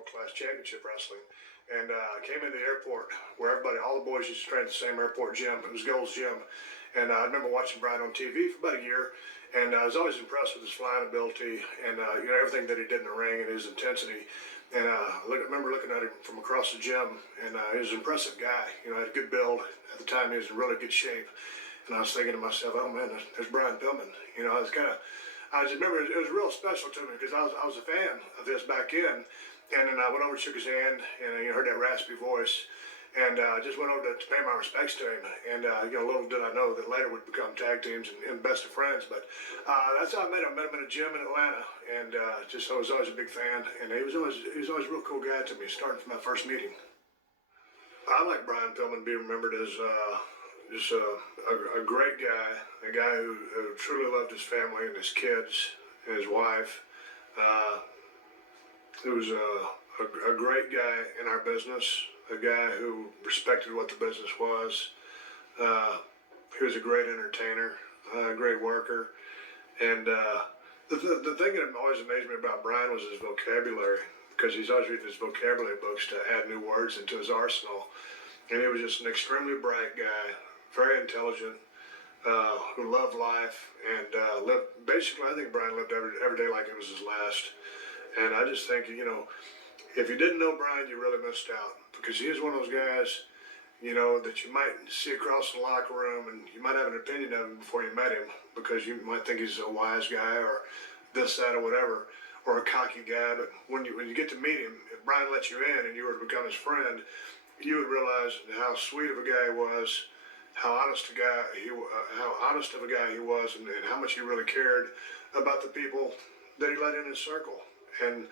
world-class championship wrestling. And I came into the airport where all the boys used to train at the same airport gym. It was Gold's Gym. And I remember watching Brian on TV for about a year. And I was always impressed with his flying ability and everything that he did in the ring and his intensity. And I remember looking at him from across the gym, and he was an impressive guy. Had a good build. At the time, he was in really good shape. And I was thinking to myself, oh man, there's Brian Pillman. I just remember it was real special to me because I was a fan of this back in. And then I went over and shook his hand, and you heard that raspy voice. And just went over to pay my respects to him. And, little did I know that later would become tag teams and best of friends. But that's how I met him. I met him in a gym in Atlanta. And I was always a big fan. And he was always a real cool guy to me, starting from that first meeting. I like Brian Pillman to be remembered as just a great guy, a guy who truly loved his family and his kids and his wife. He was a great guy in our business, a guy who respected what the business was. He was a great entertainer, a great worker. And the thing that always amazed me about Brian was his vocabulary, because he's always reading his vocabulary books to add new words into his arsenal. And he was just an extremely bright guy, very intelligent, who loved life and lived, basically, I think Brian lived every day like it was his last. And I just think, if you didn't know Brian, you really missed out, because he is one of those guys, that you might see across the locker room and you might have an opinion of him before you met him, because you might think he's a wise guy or this, that, or whatever, or a cocky guy. But when you get to meet him, if Brian let you in and you were to become his friend, you would realize how sweet of a guy he was, how honest of a guy he was, and how much he really cared about the people that he let in his circle. And